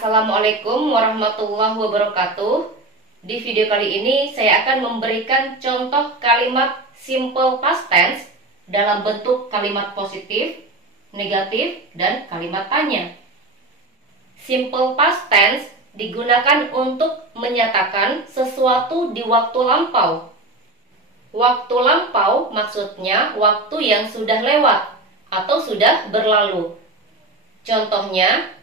Assalamualaikum warahmatullahi wabarakatuh. Di video kali ini saya akan memberikan contoh kalimat simple past tense dalam bentuk kalimat positif, negatif, dan kalimat tanya. Simple past tense digunakan untuk menyatakan sesuatu di waktu lampau. Waktu lampau maksudnya waktu yang sudah lewat atau sudah berlalu. Contohnya,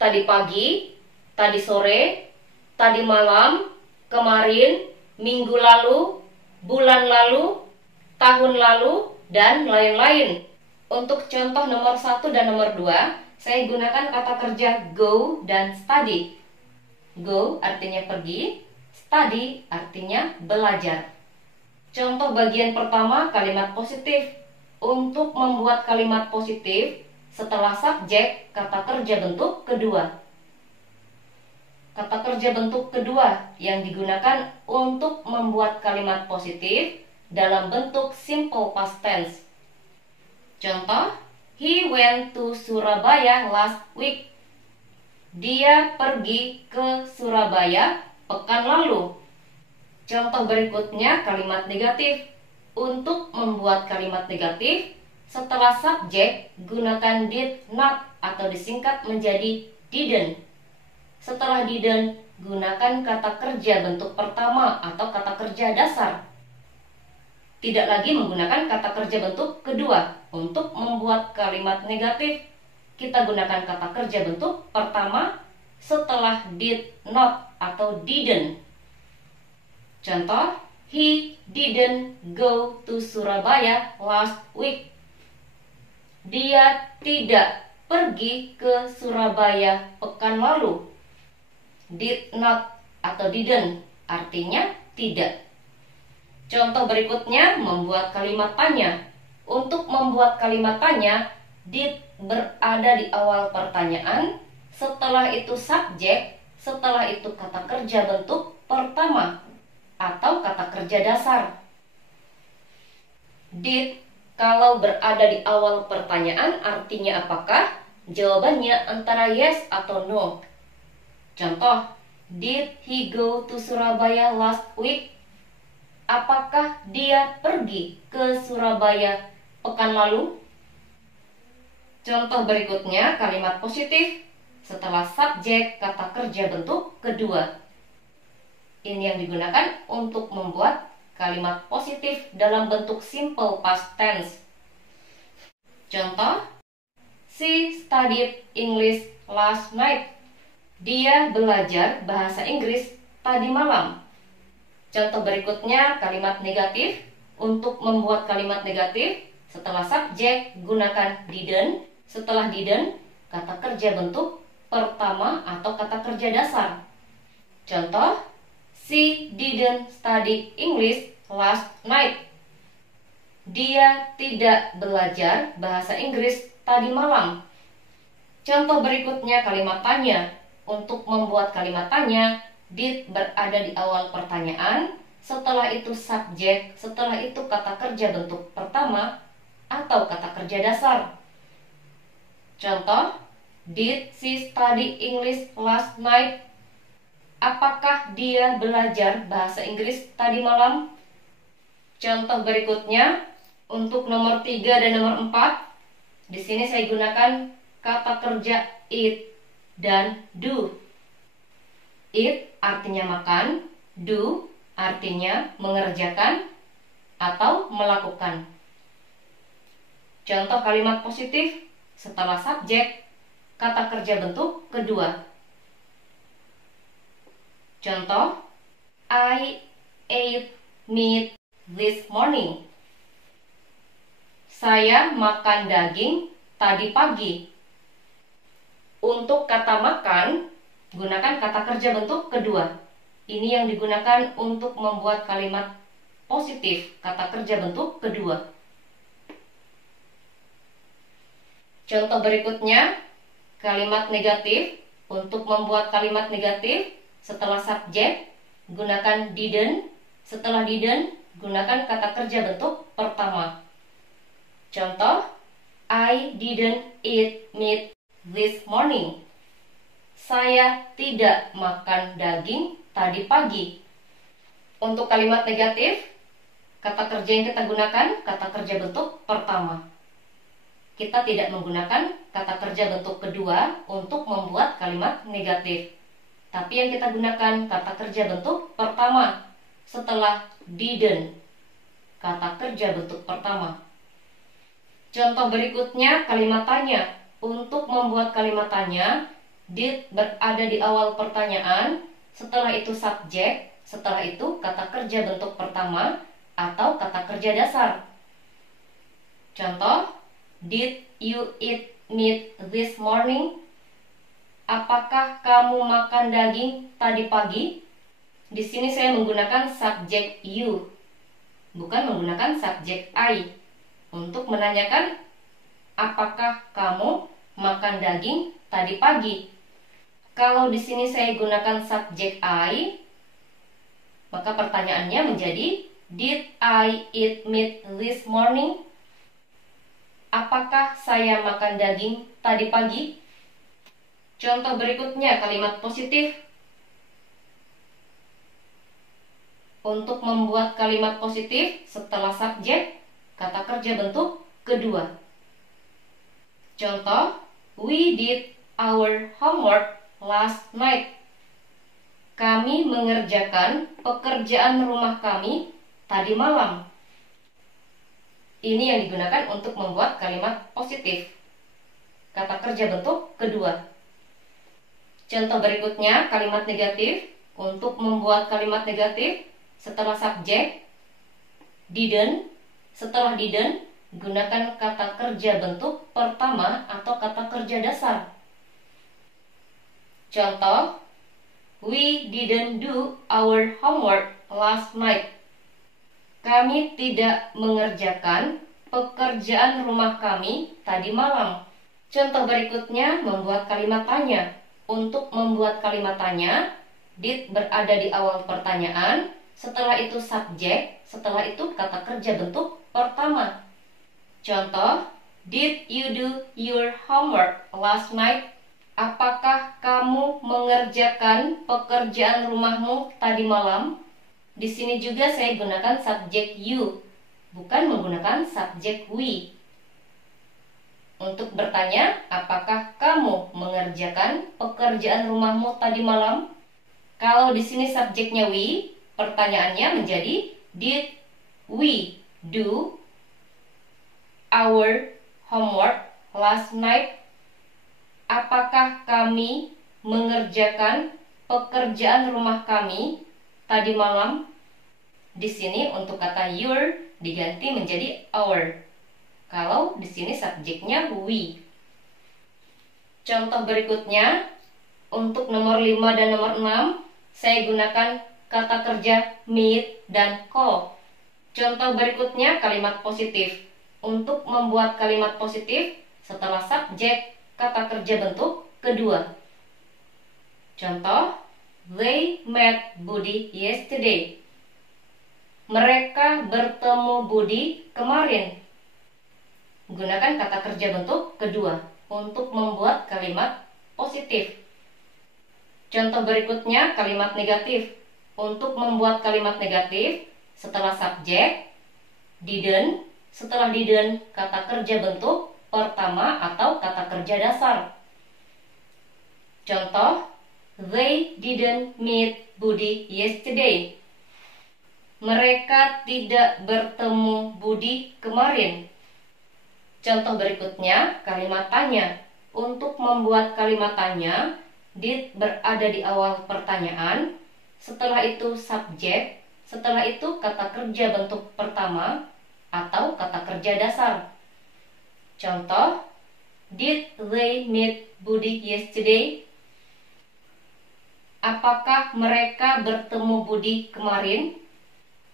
tadi pagi, tadi sore, tadi malam, kemarin, minggu lalu, bulan lalu, tahun lalu, dan lain-lain. Untuk contoh nomor 1 dan nomor 2, saya gunakan kata kerja go dan study. Go artinya pergi, study artinya belajar. Contoh bagian pertama, kalimat positif. Untuk membuat kalimat positif, setelah subjek, kata kerja bentuk kedua. Kata kerja bentuk kedua yang digunakan untuk membuat kalimat positif dalam bentuk simple past tense. Contoh, he went to Surabaya last week. Dia pergi ke Surabaya pekan lalu. Contoh berikutnya, kalimat negatif. Untuk membuat kalimat negatif, setelah subjek, gunakan did not atau disingkat menjadi didn't. Setelah didn't, gunakan kata kerja bentuk pertama atau kata kerja dasar. Tidak lagi menggunakan kata kerja bentuk kedua. Untuk membuat kalimat negatif, kita gunakan kata kerja bentuk pertama setelah did not atau didn't. Contoh, he didn't go to Surabaya last week. Dia tidak pergi ke Surabaya pekan lalu. Did not atau didn't artinya tidak. Contoh berikutnya, membuat kalimat tanya. Untuk membuat kalimat tanya, did berada di awal pertanyaan, setelah itu subjek, setelah itu kata kerja bentuk pertama atau kata kerja dasar. Did kalau berada di awal pertanyaan artinya apakah? Jawabannya antara yes atau no. Contoh, did he go to Surabaya last week? Apakah dia pergi ke Surabaya pekan lalu? Contoh berikutnya, kalimat positif. Setelah subjek, kata kerja bentuk kedua. Ini yang digunakan untuk membuat kalimat positif dalam bentuk simple past tense. Contoh, she studied English last night. Dia belajar bahasa Inggris tadi malam. Contoh berikutnya, kalimat negatif. Untuk membuat kalimat negatif, setelah subjek, gunakan didn't. Setelah didn't, kata kerja bentuk pertama atau kata kerja dasar. Contoh, she didn't study English last night. Dia tidak belajar bahasa Inggris tadi malam. Contoh berikutnya, kalimat tanya. Untuk membuat kalimat tanya, did berada di awal pertanyaan, setelah itu subjek, setelah itu kata kerja bentuk pertama atau kata kerja dasar. Contoh, did she study English last night? Apakah dia belajar bahasa Inggris tadi malam? Contoh berikutnya, untuk nomor 3 dan nomor 4, di sini saya gunakan kata kerja eat dan do. Eat artinya makan, do artinya mengerjakan atau melakukan. Contoh kalimat positif, setelah subjek, kata kerja bentuk kedua. Contoh, I ate meat this morning. Saya makan daging tadi pagi. Untuk kata makan, gunakan kata kerja bentuk kedua. Ini yang digunakan untuk membuat kalimat positif, kata kerja bentuk kedua. Contoh berikutnya, kalimat negatif. Untuk membuat kalimat negatif, setelah subjek, gunakan didn't. Setelah didn't, gunakan kata kerja bentuk pertama. Contoh, I didn't eat meat this morning. saya tidak makan daging tadi pagi. Untuk kalimat negatif, kata kerja yang kita gunakan kata kerja bentuk pertama. Kita tidak menggunakan kata kerja bentuk kedua untuk membuat kalimat negatif. Tapi yang kita gunakan kata kerja bentuk pertama setelah didn't. Kata kerja bentuk pertama. Contoh berikutnya kalimat tanya. Untuk membuat kalimat tanya, did berada di awal pertanyaan, setelah itu subjek, setelah itu kata kerja bentuk pertama atau kata kerja dasar. Contoh, did you eat meat this morning? Apakah kamu makan daging tadi pagi? Di sini saya menggunakan subjek you, bukan menggunakan subjek I, untuk menanyakan apakah kamu makan daging tadi pagi. Kalau di sini saya gunakan subjek I, maka pertanyaannya menjadi did I eat meat this morning? Apakah saya makan daging tadi pagi? Contoh berikutnya kalimat positif. Untuk membuat kalimat positif setelah subjek, kata kerja bentuk kedua. Contoh, we did our homework last night. Kami mengerjakan pekerjaan rumah kami tadi malam. Ini yang digunakan untuk membuat kalimat positif. Kata kerja bentuk kedua. Contoh berikutnya kalimat negatif. Untuk membuat kalimat negatif setelah subjek, didn't, setelah didn't, gunakan kata kerja bentuk pertama atau kata kerja dasar. Contoh, we didn't do our homework last night. Kami tidak mengerjakan pekerjaan rumah kami tadi malam. Contoh berikutnya membuat kalimat tanya. Untuk membuat kalimat tanya, did berada di awal pertanyaan, setelah itu subjek, setelah itu kata kerja bentuk pertama. Contoh, did you do your homework last night? Apakah kamu mengerjakan pekerjaan rumahmu tadi malam? Di sini juga saya gunakan subjek you, bukan menggunakan subjek we. Untuk bertanya, apakah kamu mengerjakan pekerjaan rumahmu tadi malam? Kalau di sini subjeknya we, pertanyaannya menjadi did we do our homework last night? Apakah kami mengerjakan pekerjaan rumah kami tadi malam? Di sini untuk kata your diganti menjadi our. Kalau di sini subjeknya we. Contoh berikutnya, untuk nomor 5 dan nomor 6, saya gunakan kata kerja meet dan call. Contoh berikutnya kalimat positif. Untuk membuat kalimat positif setelah subjek, kata kerja bentuk kedua. Contoh, they met Budi yesterday. Mereka bertemu Budi kemarin. Gunakan kata kerja bentuk kedua untuk membuat kalimat positif. Contoh berikutnya kalimat negatif. Untuk membuat kalimat negatif setelah subjek, didn't, setelah didn't kata kerja bentuk pertama atau kata kerja dasar. Contoh, they didn't meet Budi yesterday. Mereka tidak bertemu Budi kemarin. Contoh berikutnya kalimat tanya. Untuk membuat kalimat tanya, did berada di awal pertanyaan, setelah itu subjek, setelah itu kata kerja bentuk pertama atau kata kerja dasar. Contoh, did they meet Budi yesterday? Apakah mereka bertemu Budi kemarin?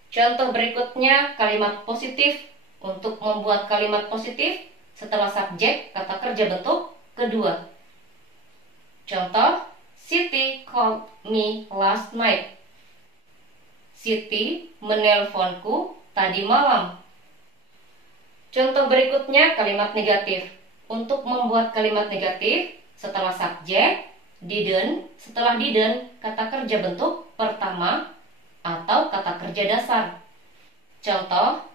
Contoh berikutnya kalimat positif. Untuk membuat kalimat positif setelah subjek, kata kerja bentuk kedua. Contoh, Siti called me last night. Siti menelponku tadi malam. Contoh berikutnya kalimat negatif. Untuk membuat kalimat negatif setelah subjek, Didn't, setelah didn't, kata kerja bentuk pertama atau kata kerja dasar. Contoh,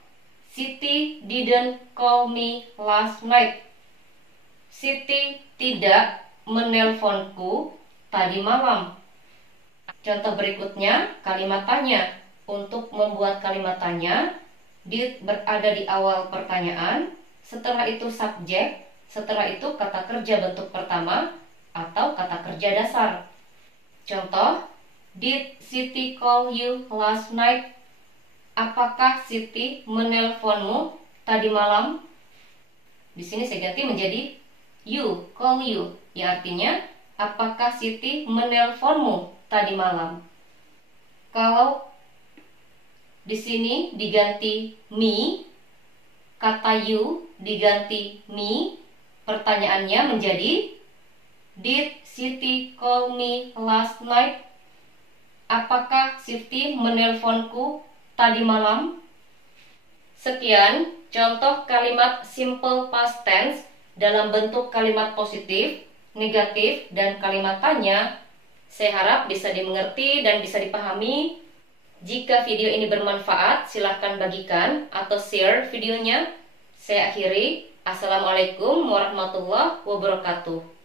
Siti didn't call me last night. Siti tidak menelponku tadi malam. Contoh berikutnya, kalimat tanya. Untuk membuat kalimat tanya, did berada di awal pertanyaan, setelah itu subjek, setelah itu kata kerja bentuk pertama atau kata kerja dasar. Contoh, did Siti call you last night? Apakah Siti menelponmu tadi malam? Di sini saya ganti menjadi you, call you, yang artinya apakah Siti menelponmu tadi malam? Kalau di sini diganti me, kata you diganti me, pertanyaannya menjadi did Siti call me last night? Apakah Siti menelponku tadi malam? Sekian contoh kalimat simple past tense dalam bentuk kalimat positif, negatif, dan kalimat tanya. Saya harap bisa dimengerti dan bisa dipahami. Jika video ini bermanfaat, silahkan bagikan atau share videonya. Saya akhiri. Assalamualaikum warahmatullahi wabarakatuh.